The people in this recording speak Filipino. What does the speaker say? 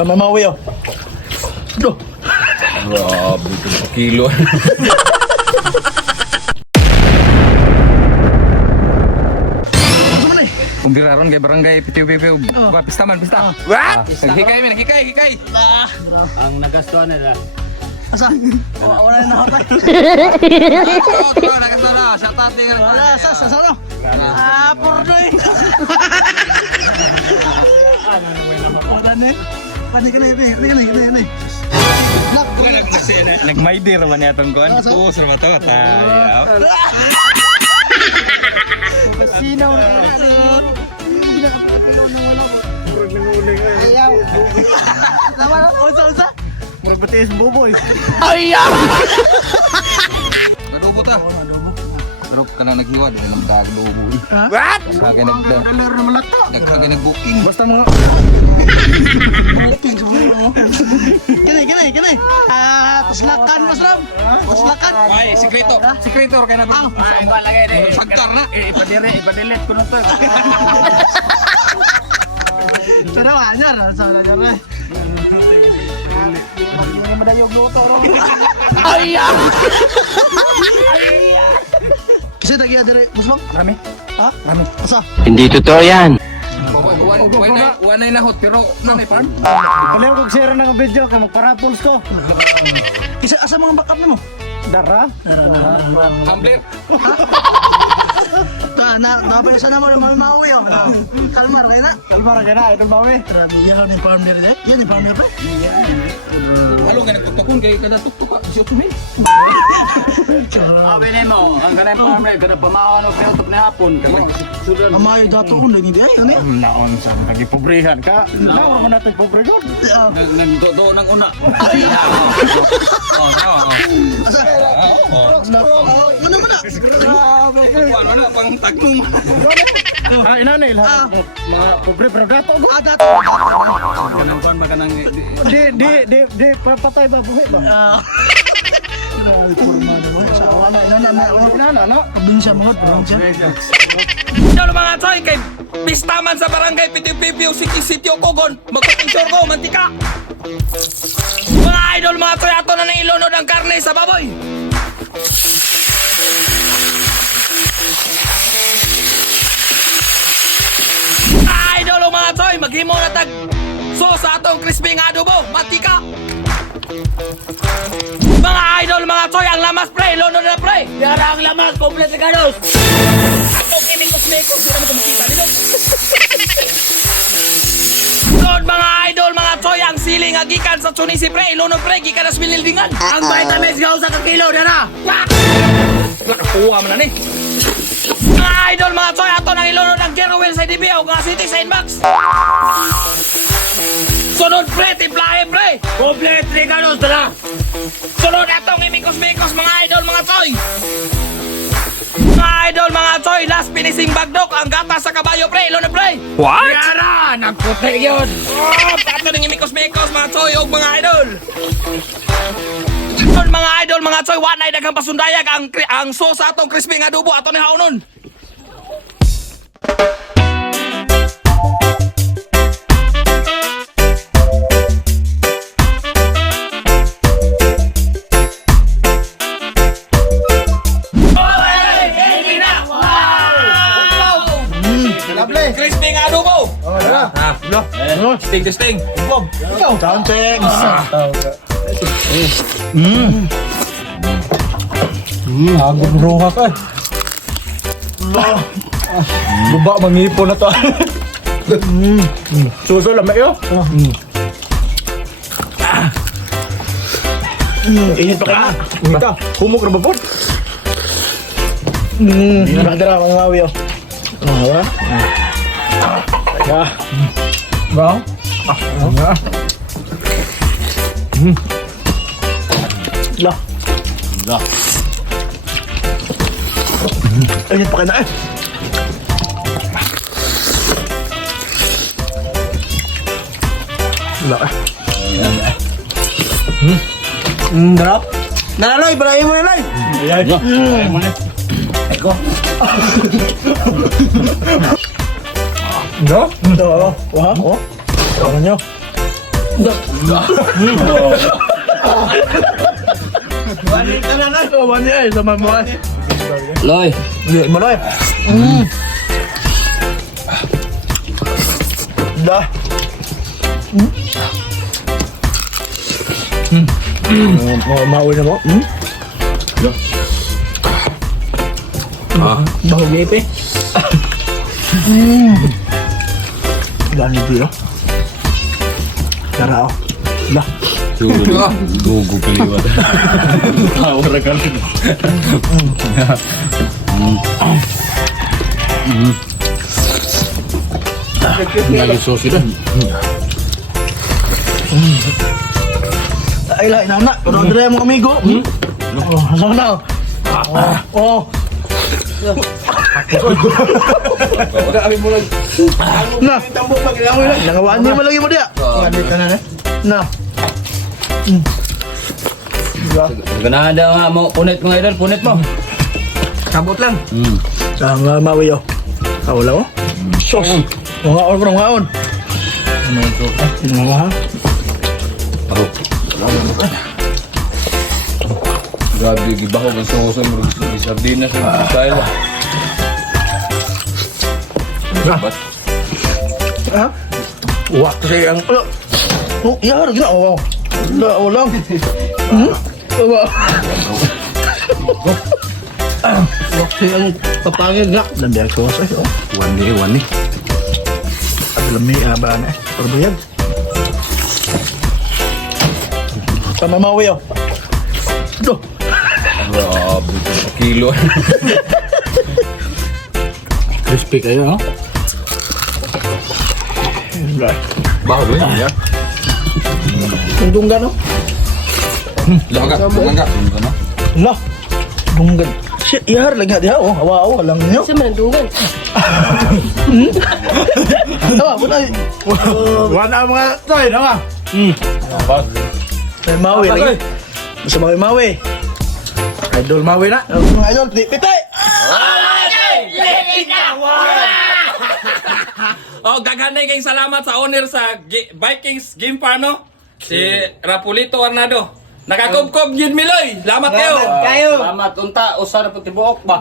Sama Maui oh. Duh. Grabe, 2 kilo. Kumbiraron kay barangay Pitiw-Pipiw. Pista man, pista. What? Naghikay, naghikay. Ang nagastuhan nila. Asa? Wala na nakatay. Nagastuhan na. Shout out din. Wala, sa no? Pornoy. Wala na. Panik na yun. Nagmaydir man yatong kuhan. Puus naman ito. Sino? Ayaw. Tama na? Unsa? Murag batis buboy. Ayaw! Nadubo ta. Pero ka na nagluwad. Ilang kagdubo. What? Kagay nag-booking. Basta mga... Booking semua. Kini. Paslakan Mas Ram. Paslakan. Ay, sekretor kay na to. Ay, wala kayo eh. Sagkar na. Ipadilit ko na to. Pero anyar, anyar eh. Ini madayog luto ro. Ayah. Kasi tagiya dire, Musbang? Rami. Ha? Rami. Asa? Hindi totoo yan. Wanay na hot pero nanay farm. Kaliw kog share ng video ka magparapols ko. Kasi asa mga backup mo? Dara. Humbler. Napayasa na mo ng Maui oh. Kalmar kayo na. Kalmar ka na, idol bawi. Grabe niya ka ng farm nila. Yan yung farm nila pa. Halo nga nagtuktukon kay kada tuktok siya tumi. Abi nimo, ang kanay farmer kada pamahaw no pre na hapon. Amayo dato ko naging di ay ano yan? Naon sa kagi pobrehan ka. Naon mo natin pobre god. Nagdodo ng una. Asa? Muna. Ano na pang tagnong. Ah, inanay lahat. Mga pobre pero dato go. Dato. Kanang kuan makanang Di papatay ba buhi ba? Grabe kurma naman. Sa wala Inana no. Probinsya mga probinsya. Hello mga toy kay pistaman sa barangay Pitiw-Pipiw Sitio Kogon. Magpapicture ko mantika. Mga idol mga toy ato na nang ilunod ang karne sa baboy. Idol mga toy maghimo na tag sa atong crispy nga adobo, mantika. Mga idol, mga toy, ang lamas pre, lono na pre. Yara ang lamas kompleto ganos. Atong kimikos-mikos, hindi naman kumakita nito. Lord, mga idol, mga toy, ang siling agikan sa Tunisi pre, lono pre, gikan na smilildingan. Ang vitamins gaw sa kakilo dara. Nakuha mo na ni. Mga idol, mga toy, ato nang ilunod ang Gerowell sa DBO, mga City sa Inbox. Sunod pre, timplahe pre. Kompleto ganos dara. Sunod atong imikos-mikos mga idol, mga toy. Mga idol, mga toy, last finishing bagdok, ang gata sa kabayo pre, ilo na pre. What? Yara, nagputi yun. Oh, tato ng imikos-mikos mga toy, og mga idol. Mga idol, mga toy, wanay daghang pasundayag ang sauce atong crispy nga adobo ato ni haunon. Crispy nga adobo. Testing. Counting. Agong ruha ka. Buba mangipo na to. Suso lamay yo. Init pa kayo. Ika, humok na ba po? Dara mga Maui oh. Wala. Ya. Bang. Ya. Lah. Init pa kayo na eh. Lah. Drop. Nalay, balayin mo nalay. Eko. No? Ito, wah. Oh. Ano nyo? Kawan niya eh, sama mo eh. Loy. Hindi mo na eh. Dah. Mauwi na mo? Baho gipe. Gani dito. Tara ako. Dah. Gugu kaliwat. Tawar ka rin. Nag-sauce sila. Ay lah, ina-una. Pero dere mo amigo. Oh, saan na? Oh. Na. Nangawaan niyo mo lagi mo dia. Ngadit ka na na. Na. Ganahan daw nga mo. Punit mga idol. Punit mo. Kabot lang. Saan nga mawi yo? Kaula ko? Sos. Ngaon ko ngaon. Ano ito? Ano ha? Grabe, gibaho ang sauce mo. Sardinas ang style. Ha? Wah, kasi ang... Oh, iya, lagi na. Oh, wala, wala. Wala. Waktu ang papangin nga. Lambi ang sauce eh. Wani. At lambi, ba na eh. Perbayag. Sama mawi oh. Aduh. Grabe, sa kilo. Crispy kayo ha? Baho ba yun? Yeah. Ang dunggan oh. Langga. Lah. Dunggan. Shit, ihar lagi nga diha oh. Hawa lang nyo. Sa manandungan. Tawa, muna eh. Wala mga toy, tawa. May mawi lagi. Basta mawi. Idol mawi na. Mga idol, pitay! Oh, gaghanay kayong salamat sa owner sa Vikings Game Farm, no? Si Rapulito Arnado. Nakakubkob yun, Miloy. Salamat kayo. Kayo. Salamat. Unta, usar po tibuok ba?